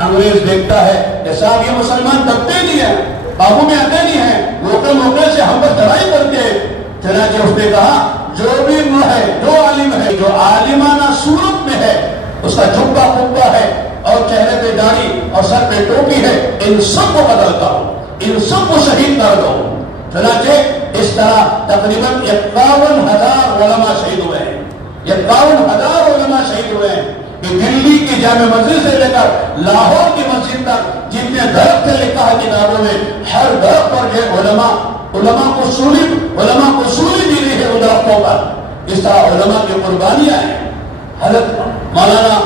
انگریز دیکھتا ہے کہ صاحب یہ مسلمان دبتے نہیں ہیں، قابو میں آتے نہیں ہیں، موقع موقع سے ہم پر چڑھائی کرتے ہیں۔ چنانچہ اس نے کہا جو بھی ہے، جو عالم ہے، جو عالمانہ صورت میں ہے، اس کا جھکا پھکا ہے اور چہرے پہ داڑھی اور سر پہ ٹوپی ہے، ان سب کو قتل کرو، ان سب کو شہید کر دو۔ چنانچہ اس طرح تقریباً 51,000 علماء شہید ہوئے ہیں، 51,000 علماء شہید ہوئے ہیں کہ دلی کی جامع مسجد سے لے کر لاہور کی مسجد تک جتنے درخت لکھا ہے کتابوں میں، ہر درخت پر جو علماء کو سولی ملی ہے ان درختوں پر۔ اس طرح علماء کی قربانیاں ہیں۔ حضرت مولانا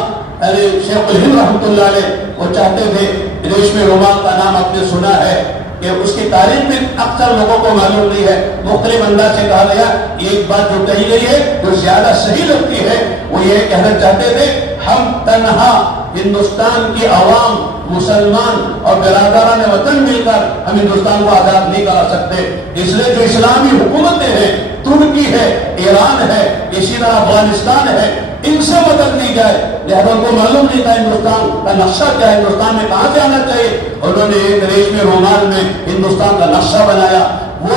شیخ الہند رحمۃ اللہ علیہ وہ چاہتے تھے، ریشمی رومال کا نام آپ نے سنا ہے کہ اس کی تاریخ میں اکثر لوگوں کو معلوم نہیں ہے، مختلف انداز سے کہا گیا۔ ایک بات جو کہی گئی ہے جو زیادہ صحیح لگتی ہے وہ یہ کہنا چاہتے تھے ہم تنہا ہندوستان کی عوام، مسلمان اور برادران وطن مل کر ہم ہندوستان کو آزاد نہیں کرا سکتے، اس لیے جو اسلامی حکومتیں ہیں، ترکی ہے، ایران ہے، اسی طرح افغانستان ہے، ان سے مدد لی جائے۔ لہذا ان کو معلوم نہیں تھا ہندوستان کا نقشہ کیا ہے، ہندوستان میں کہاں سے آنا چاہیے۔ انہوں نے ایک ریشمی رومال میں ہندوستان کا نقشہ بنایا، وہ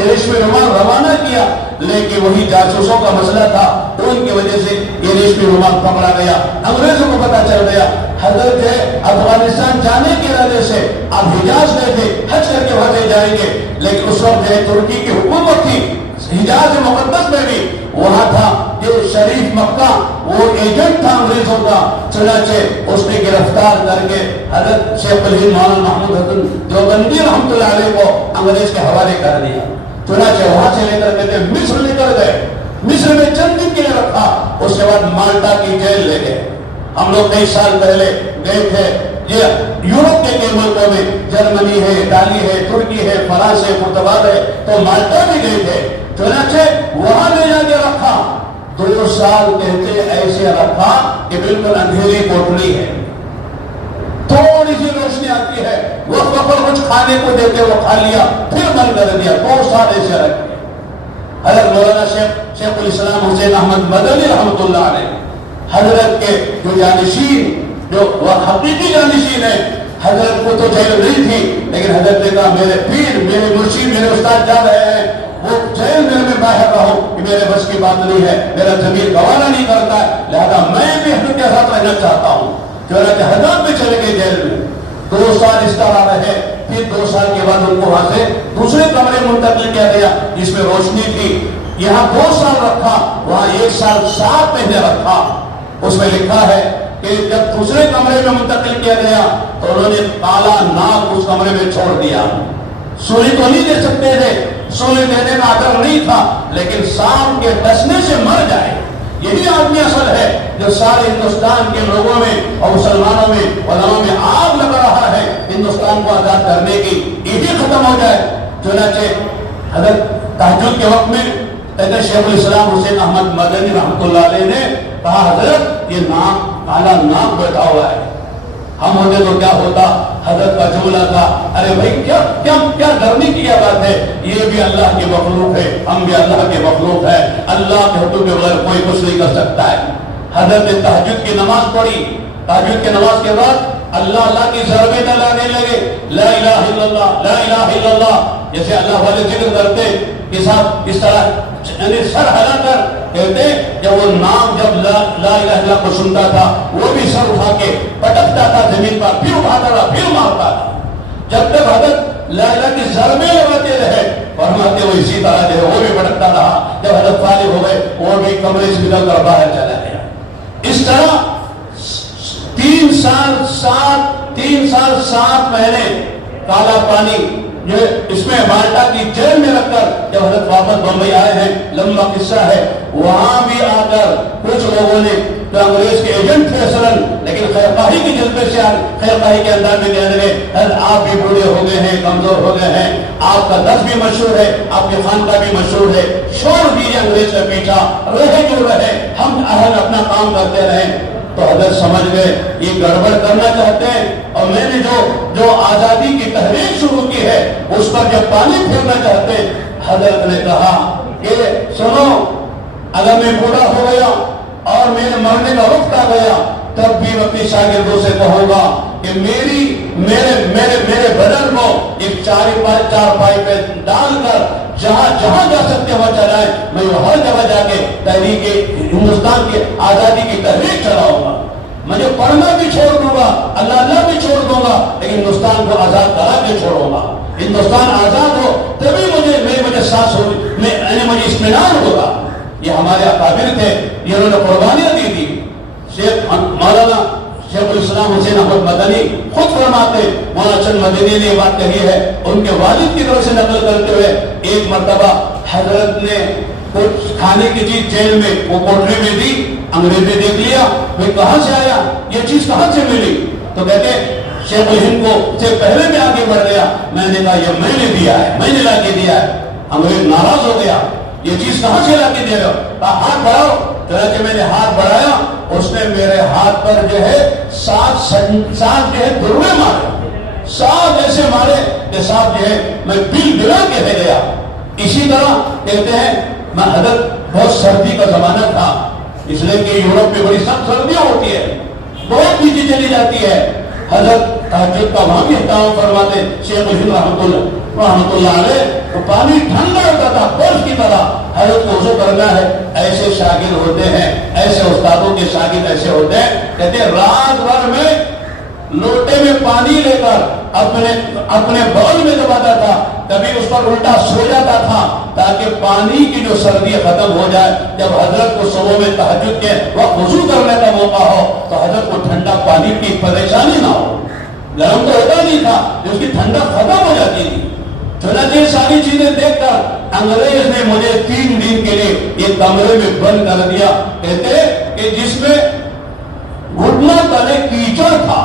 ریشمی رومال روانہ کیا، لیکن وہی جاسوسوں کا مسئلہ تھا، تو ان کی وجہ سے یہ ریشمی رومال پکڑا گیا، انگریزوں کو پتا چل گیا۔ حضرت افغانستان جانے کے ارادے سے آپ حجاز گئے تھے، حج کر کے وہاں سے جائیں گے، لیکن اس وقت ترکی کی حکومت تھی، حجاز مقدس میں بھی وہاں تھا جو شریف مکہ، وہ ایجنٹ تھا انگریزوں کا۔ چنانچہ اس نے گرفتار کر کے حضرت شیخ الہند مولانا محمود حسن دیوبندی رحمۃ اللہ علیہ کو انگریز کے حوالے کر دیا۔ چنانچہ وہاں سے لے کر کے مصر لے کر گئے، مصر میں چند دن کے لیے رکھا، اس کے بعد مالٹا کی جیل لے گئے۔ ہم لوگ کئی سال پہلے گئے تھے، یہ یورپ کے کئی ملکوں میں، جرمنی ہے، اٹلی ہے، ترکی ہے، فرانس ہے، پرتگال ہے، تو مالٹا بھی گئے تھے۔ چنانچہ وہاں لے جا کے رکھا، 2 سال کہتے ایسے رکھا کہ بالکل اندھیری کوٹلی ہے، تھوڑی سی روشنی آتی ہے، وقت پر کچھ کھانے کو دیتے وہ کھا لیا، پھر بند کر دیا، 2 سال ایسے رکھے۔ حضرت مولانا شیخ الاسلام حسین احمد مدنی رحمۃ اللہ علیہ، حضرت کے جو جانشین، جو وہ حقیقی جانشین ہے، حضرت کو تو جیل نہیں تھی، لیکن حضرت نے کہا میرے پیر، میرے مرشد، میرے استاد جا رہے ہیں، وہ جیل میں باہر رہوں کہ میرے بس کی بات نہیں ہے، میرا ضمیر گوارا نہیں کرتا ہے، لہذا میں بھی حضرت کے ساتھ رہنا چاہتا ہوں۔ چنانچہ حضرت میں چلے گئے جیل میں، 2 سال اس طرح رہے، پھر 2 سال کے بعد ان کو وہاں سے دوسرے کمرے منتقل کیا گیا جس میں روشنی تھی، یہاں 2 سال رکھا، وہاں 1 سال 7 مہینے رکھا۔ اس میں لکھا ہے کہ جب دوسرے کمرے میں منتقل کیا گیا تو انہوں نے کالا ناگ اس کمرے میں چھوڑ دیا۔ سولی تو نہیں دے سکتے تھے، سولی دینے کا عدل نہیں تھا، لیکن سانپ کے ڈسنے سے مر جائے۔ یہی آدمی اصل ہے جو سارے ہندوستان کے لوگوں میں اور مسلمانوں میں، علماء میں آگ لگا رہا ہے ہندوستان کو آزاد کرنے کی، یہی ختم ہو جائے۔ چنانچہ حضرت تہجد کے وقت میں حضرت شیخ الاسلام حسین احمد مدنی رحمۃ اللہ علیہ نے کہا حضرت یہ ناگ، کالا ناگ بیٹھا ہوا ہے، ہم ہوتے تو کیا ہوتا۔ حضرت کا جملہ تھا ارے بھائی کیا ڈرنے کی کیا بات ہے، یہ بھی اللہ کی مخلوق ہے، ہم بھی اللہ کے مخلوق ہے، اللہ کے حکم کے بغیر کوئی کچھ نہیں کر سکتا ہے۔ حضرت نے تہجد کی نماز پڑھی، تہجد کی نماز کے بعد اللہ کی ضربیں لانے لگے، لا الہ الا اللہ، لا الہ الا اللہ، جیسے اللہ والے ذکر کرتے کے ساتھ اس طرح یعنی سر ہلا کر کہتے جب وہ نام جب لا الہ الا اللہ کو سنتا تھا وہ بھی سر اٹھا کے پٹکتا تھا زمین پر، پھر اٹھاتا رہا، پھر مارتا تھا، جب تک حضرت لا الہ کی ضربیں لگاتے رہے، فرماتے وہ اسی طرح جو ہے وہ بھی پٹکتا رہا، جب حضرت فارغ ہو گئے وہ بھی کمرے سے نکل کر باہر چلا گیا۔ اس طرح 3 سال 7 مہینے کالا پانی جو اس میں مالٹا کی جیل میں رکھ کر جب حضرت واپس بمبئی آئے ہیں، لمبا قصہ ہے، وہاں بھی آ کر کچھ لوگوں نے جو انگریز کے ایجنٹ تھے اصلاً، لیکن خیرخواہی کے جذبے سے خیرخواہی کے انداز میں کہنے لگے حضرت آپ بھی بوڑھے ہو گئے ہیں، کمزور ہو گئے ہیں، آپ کا دس بھی مشہور ہے، آپ کے خانقاہ بھی مشہور ہے، چھوڑ دیجیے انگریز کا پیچھا، رہے جو رہے، ہم اہل اپنا کام کرتے رہیں۔ تو حضرت سمجھ گئے یہ گڑبڑ کرنا چاہتے ہیں، اور میں نے جو آزادی کی تحریک شروع کی ہے اس پر جب پانی پھیرنا چاہتے ہیں، حضرت نے کہا کہ سنو اگر میں بوڑھا ہو گیا اور میرے مرنے کا وقت آ گیا تب بھی میں اپنے شاگردوں سے کہوں گا کہ میرے بدن کو ایک چارپائی پہ ڈال کر جہاں جہاں جا سکتے ہو چلائیں، میں ہر جگہ جا کے تحریک ہندوستان کی آزادی کی تحریک چلاؤں گا، مجھے پڑھنا بھی چھوڑ دوں گا، اللہ بھی چھوڑ دوں گا، لیکن ہندوستان کو آزاد کرا کے چھوڑوں گا۔ ہندوستان آزاد ہو تبھی مجھے سانس ہوگی، مجھے اطمینان ہوگا۔ یہ ہمارے اکابر تھے، انہوں نے قربانیاں دی تھی۔ مولانا شیخ الاسلام حسین احمد مدنی خود فرماتے، مولانا چند مدنی نے یہ بات کہی ہے ان کے والد کی طرف سے نقل کرتے ہوئے، ایک مرتبہ حضرت نے کچھ کھانے کی چیز جیل میں وہ کوٹری میں دی، انگریز نے دیکھ لیا، وہ کہاں سے آیا، یہ چیز کہاں سے ملی؟ تو کہتے شیخ الہند کو سے پہلے میں آگے بڑھ گیا، میں نے کہا یہ میں نے دیا ہے، میں نے لا کے دیا ہے۔ انگریز ناراض ہو گیا، یہ چیز کہاں سے لا کے دے رہے ہو؟ کہا ہاتھ بڑھاؤ۔ چنانچہ میں نے ہاتھ بڑھایا، اس نے میرے ہاتھ پر جو ہے سات جو ہے دروے مارے، سات ایسے مارے کہ سات جو ہے میں بل بلا کے دے گیا۔ اسی طرح کہتے ہیں میں حضرت بہت سردی کا زمانہ تھا، اس لیے کہ یورپ میں بڑی سخت سردیاں ہوتی ہے، بہت بجلی چلی جاتی ہے۔ حضرت تہجد کا وہاں بھی احترام فرماتے شیخ الہند رحمۃ اللہ علیہ، تو پانی ٹھنڈا ہوتا تھا برف کی طرح۔ حضرت کو وضو کرنا ہے، ایسے شاگرد ہوتے ہیں، ایسے استادوں کے شاگرد ایسے ہوتے ہیں، کہتے ہیں رات بھر میں لوٹے میں پانی لے کر اپنے بول میں دباتا تھا، کبھی اس پر الٹا سو جاتا تھا تاکہ پانی کی جو سردی ختم ہو جائے۔ جب حضرت کو صبح میں تہجد کے وقت وضو کرنے کا موقع ہو تو حضرت کو ٹھنڈا پانی کی پریشانی نہ ہو، گرم تو ہوتا نہیں تھا، اس کی ٹھنڈا ختم ہو جاتی تھی۔ چنانچہ یہ ساری چیزیں دیکھ کر انگریز نے مجھے 3 دن کے لیے یہ کمرے میں بند کر دیا، کہتے کہ جس میں گھٹنا تلے کیچڑ تھا،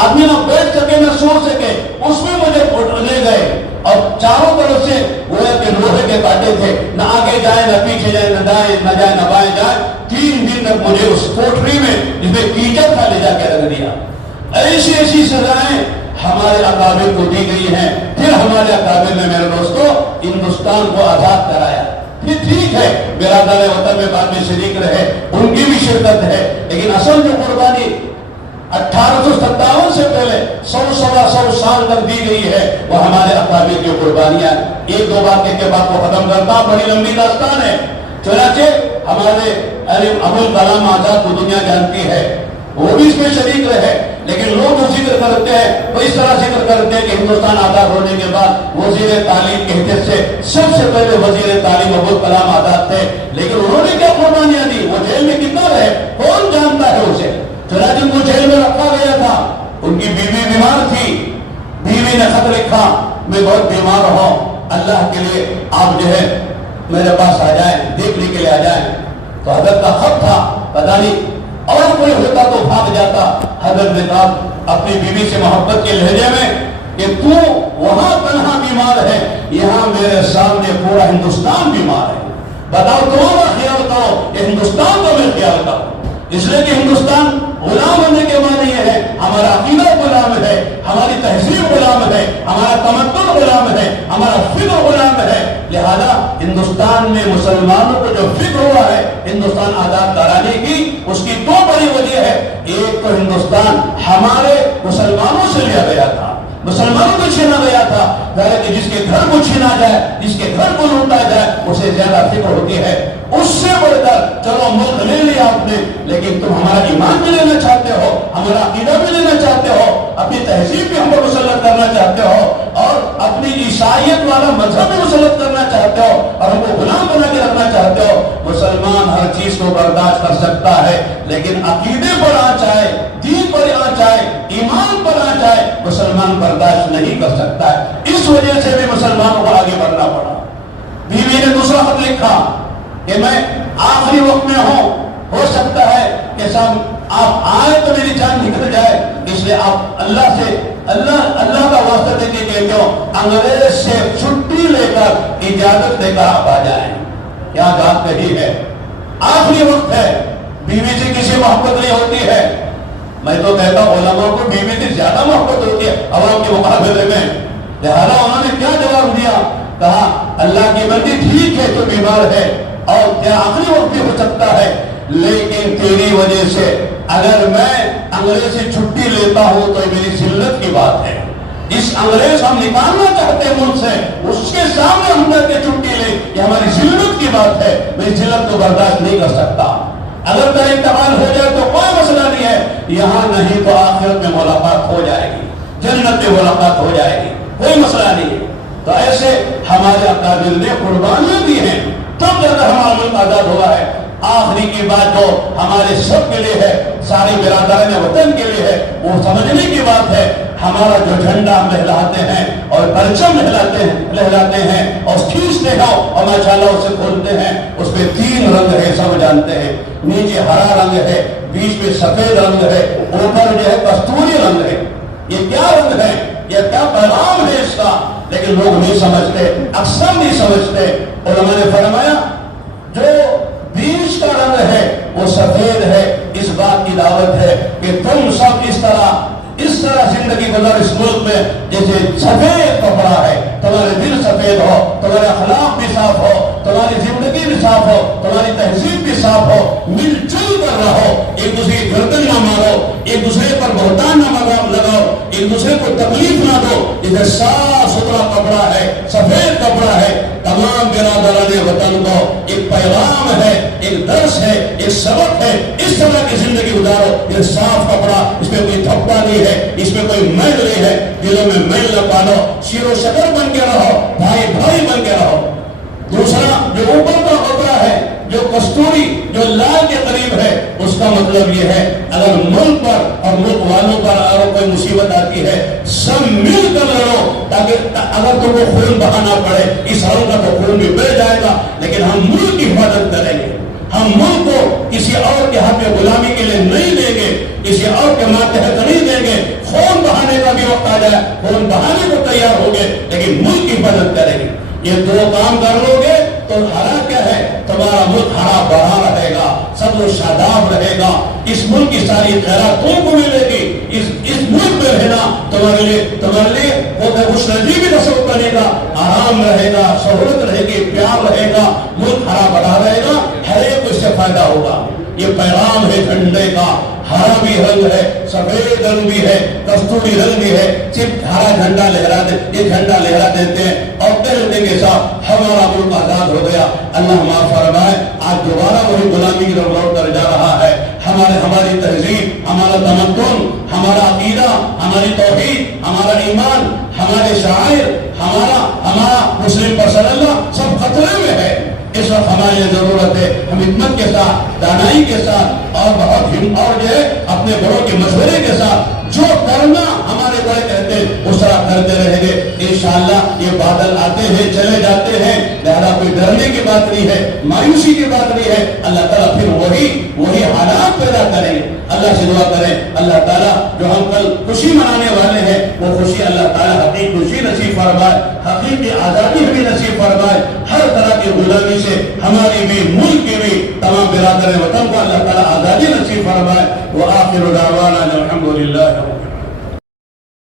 آدمی نہ بیٹھ سکے نہ سو سکے، اس میں مجھے لے گئے، اور چاروں طرف سے گویا کہ لوہے کے کانٹے تھے، نہ آگے جائے نہ پیچھے جائے، نہ دائیں نہ جائے نہ بائیں جائے۔ 3 دن تک مجھے اس کوٹری میں جس میں کیچڑ تھا لے جا کے رکھ دیا۔ ایسی سزائیں ہمارے اکابر کو دی گئی ہیں۔ پھر ہمارے اکابر نے میرے دوستو ہندوستان کو آزاد کرایا۔ پھر ٹھیک ہے برادر وطن میں بعد میں شریک رہے، ان کی بھی شرکت ہے، لیکن اصل جو قربانی 1857 سے پہلے 100 سال تک دی گئی ہے وہ ہمارے اکابر کی قربانیاں۔ ایک دو بات کہہ کے بات کو ختم کرتا ہوں، بڑی لمبی داستان ہے۔ چنانچہ ہمارے ابوالکلام آزاد کو دنیا جانتی ہے، وہ بھی اس میں شریک رہے، لیکن لوگ جو ذکر کرتے ہیں وہ اس طرح ذکر کرتے ہیں کہ ہندوستان آزاد ہونے کے بعد وزیر تعلیم کے حیثیت سے سب سے پہلے وزیر تعلیم ابوالکلام آزاد تھے، لیکن انہوں نے کیا قربانیاں دی؟ وہ جیل میں کتنا رہے کون جانتا ہے اسے؟ چنانچہ ان کو جیل میں رکھا گیا تھا، ان کی بیوی بیمار تھی، بیوی نے خط لکھا میں بہت بیمار ہوں، اللہ کے لیے آپ جو ہے میرے پاس آ جائیں، دیکھنے کے لیے آ جائیں۔ تو حضرت کا خط تھا، پتہ نہیں اور کوئی ہوتا تو بھاگ جاتا۔ حضرت نے کہا اپنی بیوی سے محبت کے لہجے میں کہ تو وہاں تنہا بیمار ہے، یہاں میرے سامنے پورا ہندوستان بیمار ہے، بتاؤ تمہارا خیال کرو کہ ہندوستان کا میں خیال کروں۔ اس لیے کہ ہندوستان غلام ہونے کے معنی یہ ہے ہمارا عقیدہ غلام ہے، ہماری تہذیب غلام ہے، ہمارا تمدن غلام ہے، ہمارا فکر غلام ہے۔ لہذا ہندوستان میں مسلمانوں کو جو فکر ہوا ہے ہندوستان آزاد کرانے کی، اس کی 2 بڑی وجہ ہے۔ ایک تو ہندوستان ہمارے مسلمانوں سے لیا گیا تھا، مسلمانوں کو چھینا گیا تھا، کہ جس کے گھر کو چھینا جائے، جس کے گھر کو لوٹا جائے اسے زیادہ فکر ہوتی ہے۔ اس سے بڑھ کر چلو ملک لے لیا آپ نے، لیکن تم ہمارا ایمان بھی لینا چاہتے ہو، ہمارا عقیدہ بھی لینا چاہتے ہو، اپنی تہذیب بھی ہم کو مسلط کرنا چاہتے ہو، اور اپنی عیسائیت والا مذہب بھی مسلط کرنا چاہتے ہو، اور ہم کو غلام بنا کے رکھنا چاہتے ہو۔ مسلمان ہر چیز کو برداشت کر سکتا ہے، لیکن عقیدے پر آنچ آئے، دین پر آنچ آئے، ایمان پر آنچ آئے، مسلمان برداشت نہیں کر سکتا ہے۔ اس وجہ سے بھی مسلمانوں کو آگے بڑھنا پڑا۔ بیوی نے دوسرا خط لکھا کہ میں آخری وقت میں ہوں، ہو سکتا ہے کہ آپ آئے تو میری جان نکل جائے، اس لیے آپ اللہ کا واسطہ دے کے کہتے ہو انگریز سے چھٹی لے کر اجازت لے کر آپ آ جائیں۔ کیا بات کہی ہے، آخری وقت ہے، بیوی سے کسی محبت نہیں ہوتی ہے۔ میں تو کہتا ہوں علماء کو بیوی سے زیادہ محبت ہوتی ہے عوام کے مقابلے میں۔ لہذا انہوں نے کیا جواب دیا؟ کہا اللہ کی بندی ٹھیک ہے تو بیمار ہے اور کیا آخری وقت بھی ہو سکتا ہے، لیکن تیری وجہ سے اگر میں انگریز سے چھٹی لیتا ہوں تو میری ذلت کی بات ہے. اس انگریز ہم نکالنا چاہتے ہیں ملک سے، اس کے سامنے ہم کر کے چھٹی لے، یہ ہماری ذلت کی بات ہے. میں ذلت کو برداشت نہیں کر سکتا. اگر تیرا انتقال ہو جائے تو کوئی مسئلہ نہیں ہے، یہاں نہیں تو آخرت میں ملاقات ہو جائے گی، جنت میں ملاقات ہو جائے گی، کوئی مسئلہ نہیں ہے. تو ایسے ہمارے اکابر نے قربانیاں دی ہیں، تب جب ہمارا ملک آزاد ہوا ہے. آخری کی بات جو ہمارے سب کے لیے ہے، سارے برادران وطن کے لیے ہے، وہ سمجھنے کی بات ہے. ہمارا جو جھنڈا ہم لہلاتے ہیں اور پرچم لہلاتے ہیں اور کھینچتے ہیں اور ماشاءاللہ اسے کھولتے ہیں، اس پہ 3 رنگ ہے، سب جانتے ہیں. نیچے ہرا رنگ ہے، بیچ میں سفید رنگ ہے، اوپر جو ہے کستوری رنگ ہے. یہ کیا رنگ ہے؟ یہ کیا پیغام ہے اس کا؟ لیکن لوگ نہیں سمجھتے، اکثر نہیں سمجھتے. علماء نے فرمایا جو بیچ کا رنگ ہے وہ سفید ہے، اس بات کی دعوت ہے کہ تم سب اس طرح زندگی گزار اس ملک میں جیسے سفید کپڑا ہے. تمہارے دل سفید ہو، تمہارے اخلاق بھی صاف ہو، تمہاری زندگی بھی صاف ہو، تمہاری تہذیب بھی صاف ہو، مل جل کر رہو، ایک دوسرے کی گردن نہ مارو، ایک دوسرے پر بہتان نہ لگاؤ، ایک دوسرے کو تکلیف نہ دو. جیسے صاف ستھرا کپڑا ہے، سفید کپڑا ہے. تمام برادران وطن کو ایک پیغام ہے، ایک درس ہے، ایک سبق ہے. اس طرح کی زندگی گزارو. یہ صاف کپڑا، اس میں کوئی تھپا نہیں ہے، اس میں کوئی میل نہیں ہے. دلوں میں میل نہ پالو، شیر و شکر بن کے رہو، بھائی بھائی بن کے رہو. دوسرا جو اوپر کا کپڑا ہے، جو کستوری، جو لال کے قریب ہے، اس کا مطلب یہ ہے اگر ملک پر اور ملک والوں پر اگر کوئی مصیبت آتی ہے سب مل کر لڑو، تاکہ اگر تم کو خون بہانا پڑے، اس رنگ کا تو خون بھی بہ جائے گا، لیکن ہم ملک کی حفاظت کریں گے. ہم ملک کو کسی اور کے ہاتھ میں غلامی کے لیے نہیں دیں گے، کسی اور کے ماتحت نہیں دیں گے. خون بہانے کا بھی وقت آ جائے، خون بہانے کو تیار ہو گئے، لیکن ملک کی حفاظت کریں گے. یہ 2 کام کر لو گے تو ہرا کیا ہے؟ تمہارا ملک ہرا بھرا رہے گا، سب شاداب رہے گا. اس ملک کی ساری خیرات تم کو ملے گی. اس ملک میں رہنا تمہارے لیے وہ خوش نصیبی کا سبب بنے گا. آرام رہے گا، سہولت رہے گی، پیار رہے گا، ملک ہرا بھرا رہے گا، ہر ایک کو اس سے فائدہ ہوگا. یہ پیغام ہے جھنڈے کا. ہرا بھی رنگ ہے، سفید رنگ بھی ہے، کستوری رنگ بھی ہے. صرف ہرا جھنڈا لہرا دیتے ہیں اور کہتے کے ساتھ ہمارا ملک آزاد ہو گیا. اللہ معاف فرمائے. آج دوبارہ وہی غلامی کی طرف لوٹ کر جا رہا ہے. ہماری تہذیب، ہمارا تمدن، ہمارا عقیدہ، ہماری توحید، ہمارا ایمان، ہمارے شاعر، ہمارا مسلم پسند اللہ سب خطرے میں ہے. اس وقت ہماری یہ ضرورت ہے ہم حکمت کے ساتھ، دانائی کے ساتھ اور بہت اور جو ہے اپنے بڑوں کے مشورے کے ساتھ جو کرنا ہمارے بڑے کہتے ہیں اس طرح کرتے رہیں گے. انشاءاللہ یہ بادل آتے ہیں چلے جاتے ہیں، لہذا کوئی ڈرنے کی بات نہیں ہے، مایوسی کی بات نہیں ہے. اللہ تعالیٰ پھر وہی حالات پیدا کریں گے. اللہ سے دعا کریں اللہ تعالیٰ جو ہم کل خوشی منانے والے ہیں وہ خوشی اللہ تعالیٰ حقیقی خوشی نصیب فرمائے، حقیقی آزادی بھی نصیب فرمائے. ہر طرح کی غلامی سے ہماری بھی، ملک کی بھی، تمام برادر وطن کو اللہ تعالیٰ آزادی نصیب فرمائے. وآخر دعوانا الحمدللہ.